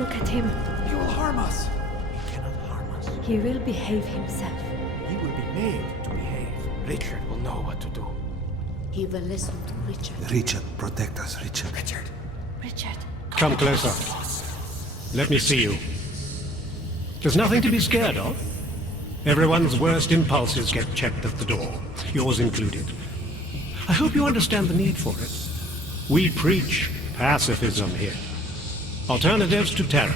Look at him. He will harm us. He cannot harm us. He will behave himself. He will be made to behave. Richard will know what to do. He will listen to Richard. Richard, protect us, Richard. Richard. Come closer. Let me see you. There's nothing to be scared of. Everyone's worst impulses get checked at the door, yours included. I hope you understand the need for it. We preach pacifism here. Alternatives to terror.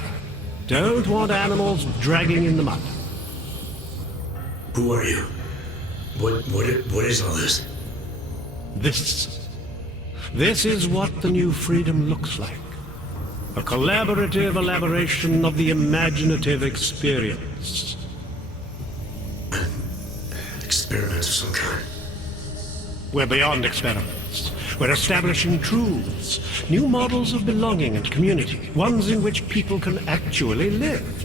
Don't want animals dragging in the mud. Who are you? What is all this? This is what the new freedom looks like. A collaborative elaboration of the imaginative experience. An experiment of some kind. We're beyond experiments. We're establishing truths, new models of belonging and community, ones in which people can actually live.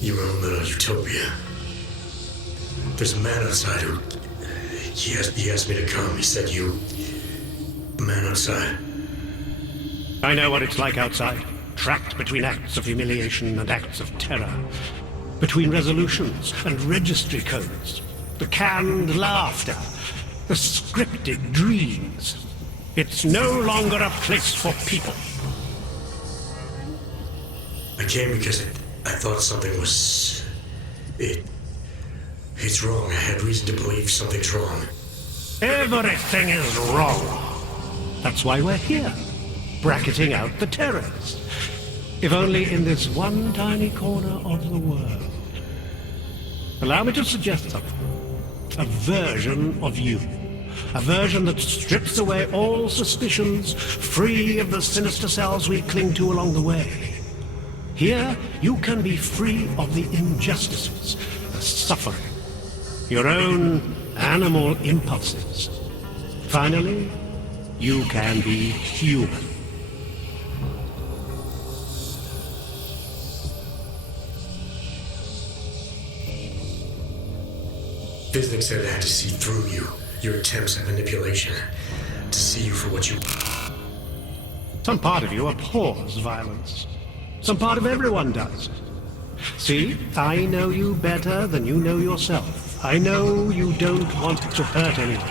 Your own little utopia. There's a man outside who... He asked me to come. He said you... A man outside. I know what it's like outside. Trapped between acts of humiliation and acts of terror. Between resolutions and registry codes. The canned laughter. The scripted dreams. It's no longer a place for people. I came because I thought something was... It's wrong. I had reason to believe something's wrong. Everything is wrong. That's why we're here. Bracketing out the terrors. If only in this one tiny corner of the world. Allow me to suggest something. A version of you. A version that strips away all suspicions, free of the sinister cells we cling to along the way. Here, you can be free of the injustices, the suffering, your own animal impulses. Finally, you can be human. Visnick said I had to see through you, your attempts at manipulation, to see you for what you... Some part of you abhors violence. Some part of everyone does. See, I know you better than you know yourself. I know you don't want to hurt anyone.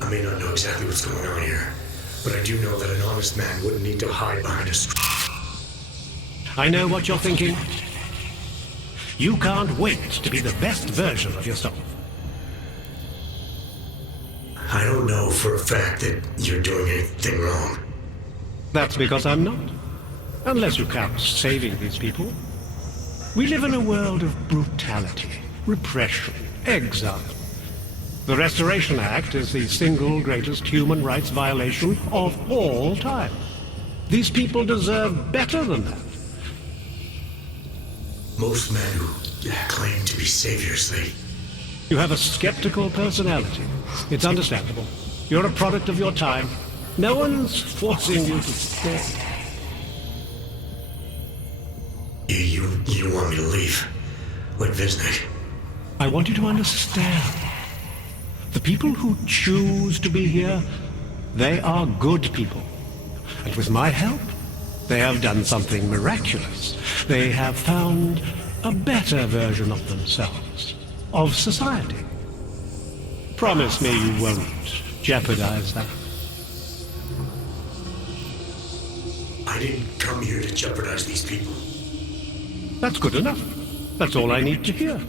I may not know exactly what's going on here, but I do know that an honest man wouldn't need to hide behind a screen. I know what you're thinking. You can't wait to be the best version of yourself. I don't know for a fact that you're doing anything wrong. That's because I'm not. Unless you count saving these people. We live in a world of brutality, repression, exile. The Restoration Act is the single greatest human rights violation of all time. These people deserve better than that. Most men who claim to be saviors, You have a skeptical personality. It's understandable. You're a product of your time. No one's forcing you to stay. You want me to leave? Like Visnick? I want you to understand. The people who choose to be here, they are good people. And with my help, they have done something miraculous. They have found a better version of themselves, of society. Promise me you won't jeopardize that. I didn't come here to jeopardize these people. That's good enough. That's all I need to hear.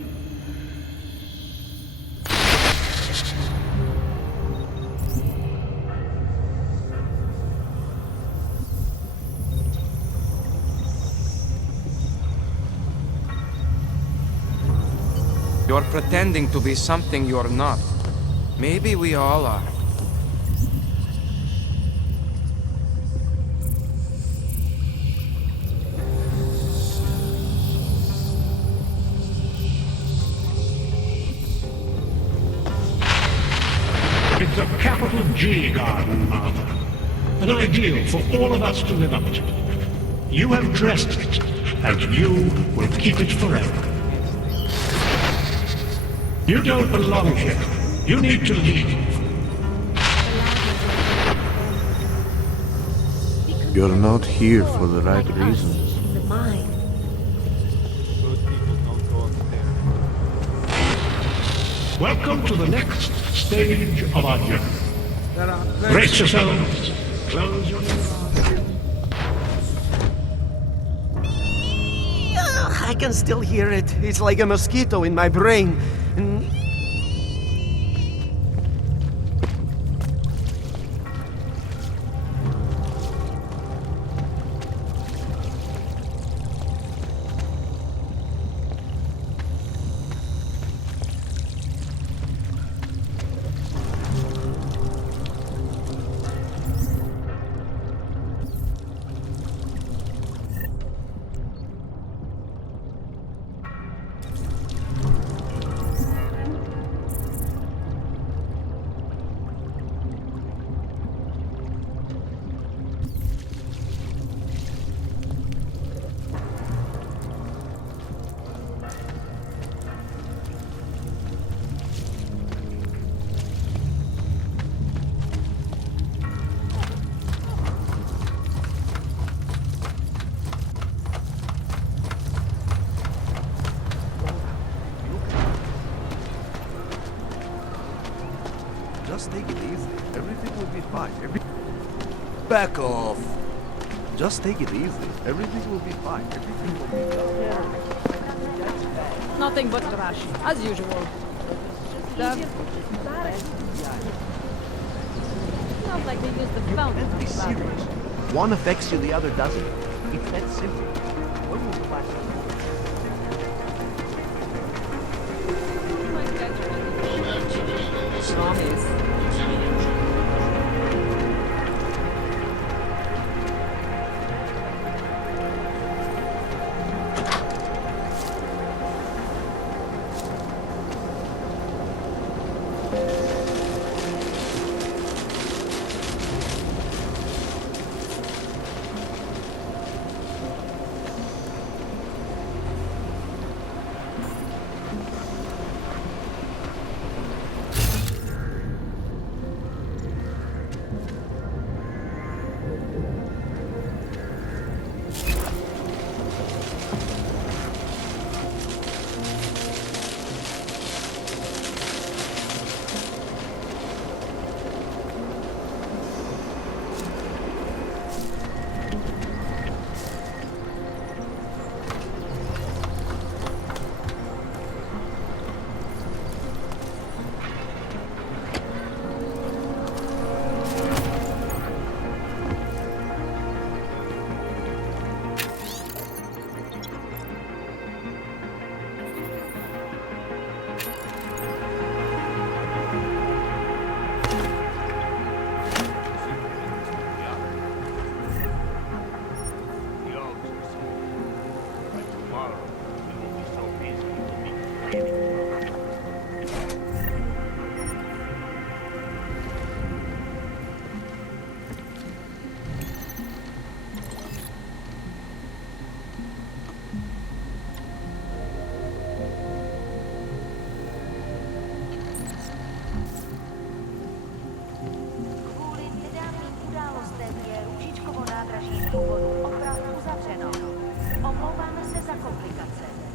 You're pretending to be something you're not. Maybe we all are. It's a capital G garden, Martha. An ideal for all of us to live up to. You have dressed it, and you will keep it forever. You don't belong here. You need to leave. You're not here for the right reasons. The mind. Welcome to the next stage of our journey. Brace yourselves. Close your eyes. I can still hear it. It's like a mosquito in my brain. Just take it easy. Everything will be fine. Back off. Just take it easy. Everything will be fine. Everything will be done. Nothing but trash, as usual. Sounds like they use the fountain. Let's be serious. One affects you, the other doesn't. It's that simple. When was the last time? Zombies.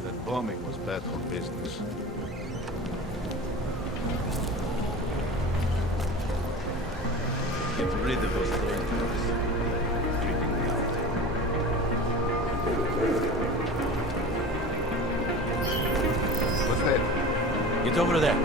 That bombing was bad for business. Get rid of those threats. Treating me out. What's that? Get over there.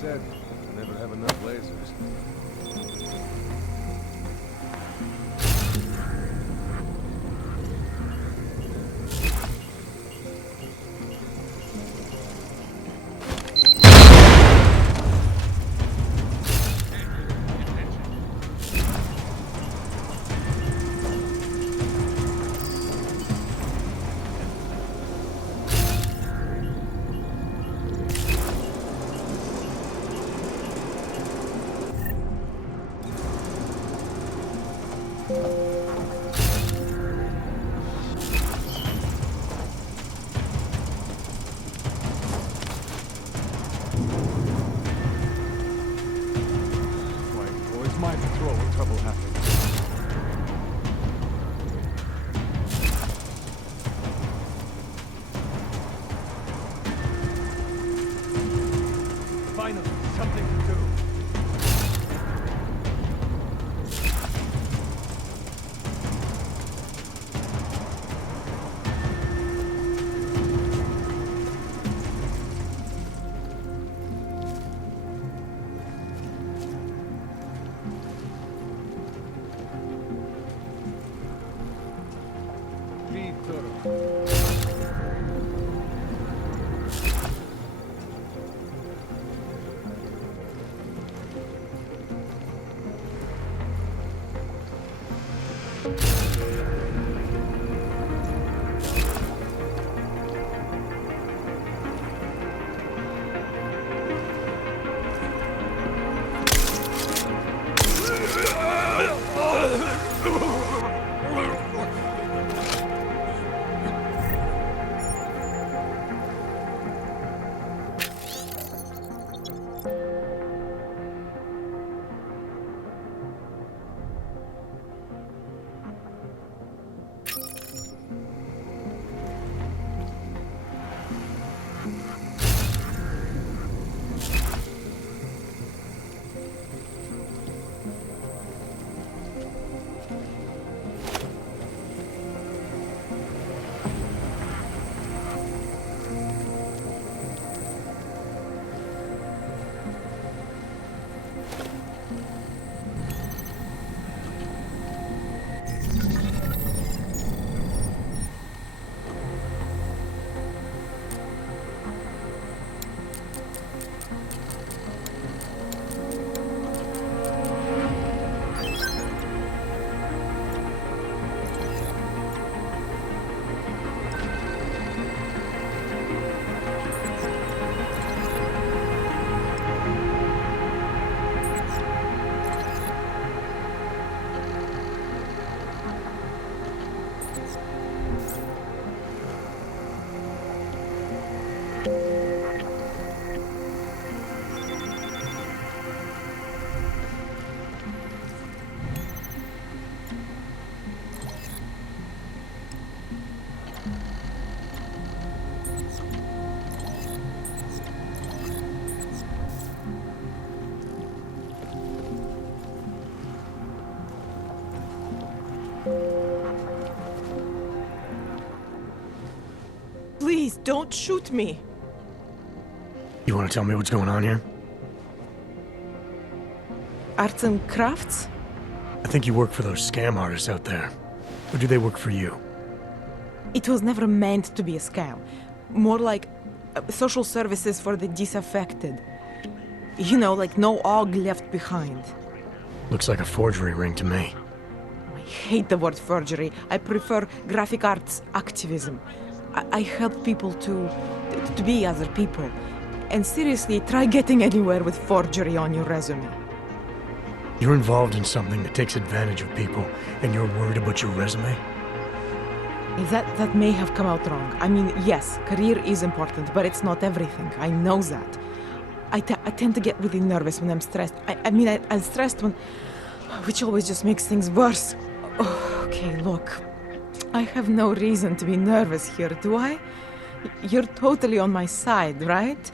said, never have enough lasers. Please, don't shoot me. You want to tell me what's going on here? Arts and crafts? I think you work for those scam artists out there. Or do they work for you? It was never meant to be a scam. More like social services for the disaffected. You know, like no aug left behind. Looks like a forgery ring to me. I hate the word forgery. I prefer graphic arts activism. I help people to be other people. And seriously, try getting anywhere with forgery on your resume. You're involved in something that takes advantage of people, and you're worried about your resume? That may have come out wrong. I mean, yes, career is important, but it's not everything. I know that. I tend to get really nervous when I'm stressed. I'm stressed when... which always just makes things worse. Oh, okay, look. I have no reason to be nervous here, do I? You're totally on my side, right?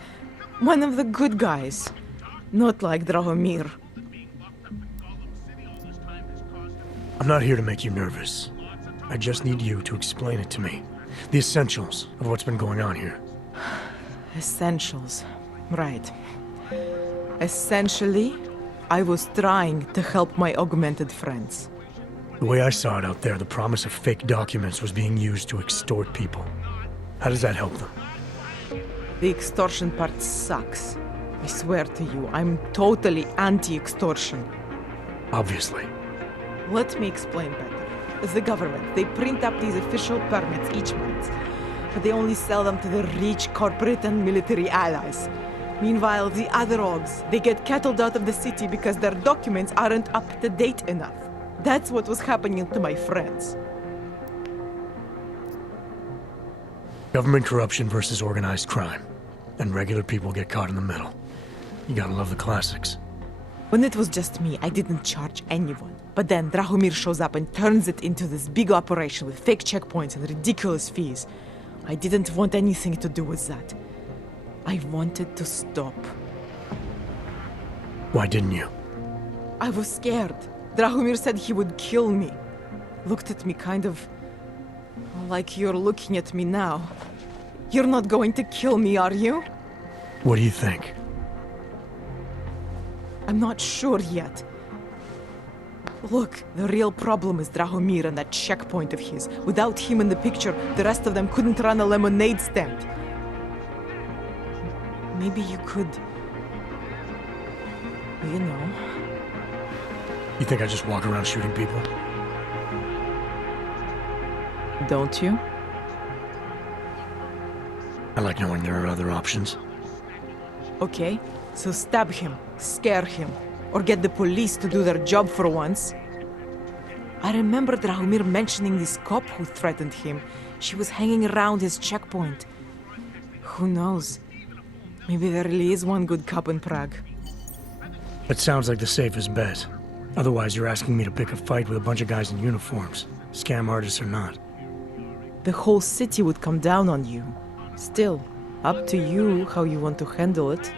One of the good guys. Not like Drahomir. I'm not here to make you nervous. I just need you to explain it to me. The essentials of what's been going on here. Essentials. Right. Essentially, I was trying to help my augmented friends. The way I saw it out there, the promise of fake documents was being used to extort people. How does that help them? The extortion part sucks. I swear to you, I'm totally anti-extortion. Obviously. Let me explain better. The government, they print up these official permits each month, but they only sell them to the rich corporate and military allies. Meanwhile, the other orgs, they get cattled out of the city because their documents aren't up to date enough. That's what was happening to my friends. Government corruption versus organized crime. And regular people get caught in the middle. You gotta love the classics. When it was just me, I didn't charge anyone. But then Drahomir shows up and turns it into this big operation with fake checkpoints and ridiculous fees. I didn't want anything to do with that. I wanted to stop. Why didn't you? I was scared. Drahomir said he would kill me. Looked at me kind of like you're looking at me now. You're not going to kill me, are you? What do you think? I'm not sure yet. Look, the real problem is Drahomir and that checkpoint of his. Without him in the picture, the rest of them couldn't run a lemonade stand. Maybe you could... You know... You think I just walk around shooting people? Don't you? I like knowing there are other options. Okay, so stab him, scare him, or get the police to do their job for once. I remember Drahomir mentioning this cop who threatened him. She was hanging around his checkpoint. Who knows? Maybe there really is one good cop in Prague. That sounds like the safest bet. Otherwise, you're asking me to pick a fight with a bunch of guys in uniforms, scam artists or not. The whole city would come down on you. Still, up to you how you want to handle it.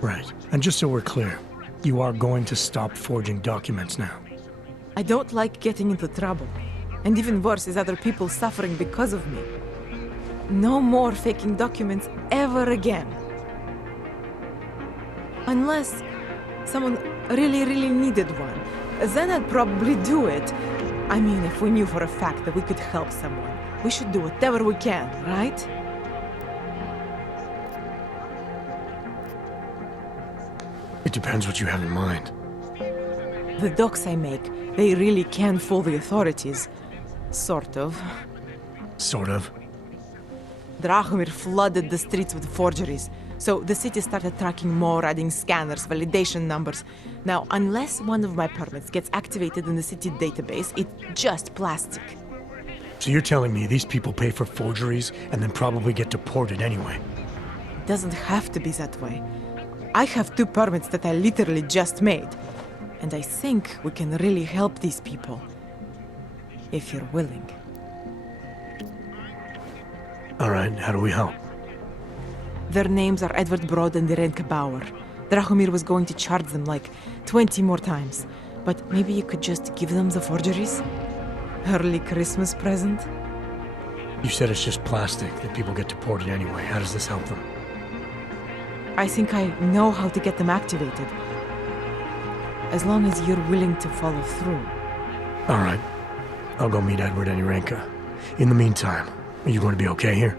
Right. And just so we're clear, you are going to stop forging documents now. I don't like getting into trouble. And even worse is other people suffering because of me. No more faking documents ever again. Unless someone really needed one. Then I'd probably do it. I mean, if we knew for a fact that we could help someone, we should do whatever we can, right? It depends what you have in mind. The docs I make, they really can fool the authorities. Sort of. Sort of. Drahomir flooded the streets with forgeries, so the city started tracking more, adding scanners, validation numbers. Now, unless one of my permits gets activated in the city database, it's just plastic. So you're telling me these people pay for forgeries and then probably get deported anyway? It doesn't have to be that way. I have 2 permits that I literally just made. And I think we can really help these people. If you're willing. Alright, how do we help? Their names are Edward Broad and Irenka Bauer. Drahomir was going to charge them like 20 more times. But maybe you could just give them the forgeries? Early Christmas present? You said it's just plastic, that people get deported anyway. How does this help them? I think I know how to get them activated. As long as you're willing to follow through. Alright. I'll go meet Edward and Irenka. In the meantime, are you going to be okay here?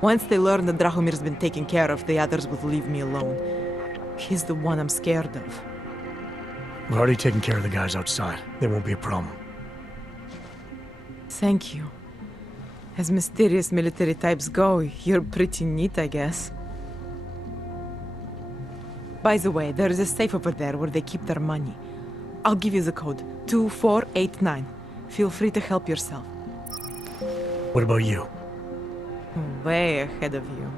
Once they learn that Drahomir's been taken care of, the others will leave me alone. He's the one I'm scared of. We've already taken care of the guys outside. There won't be a problem. Thank you. As mysterious military types go, you're pretty neat, I guess. By the way, there is a safe over there where they keep their money. I'll give you the code, 2489. Feel free to help yourself. What about you? Way ahead of you.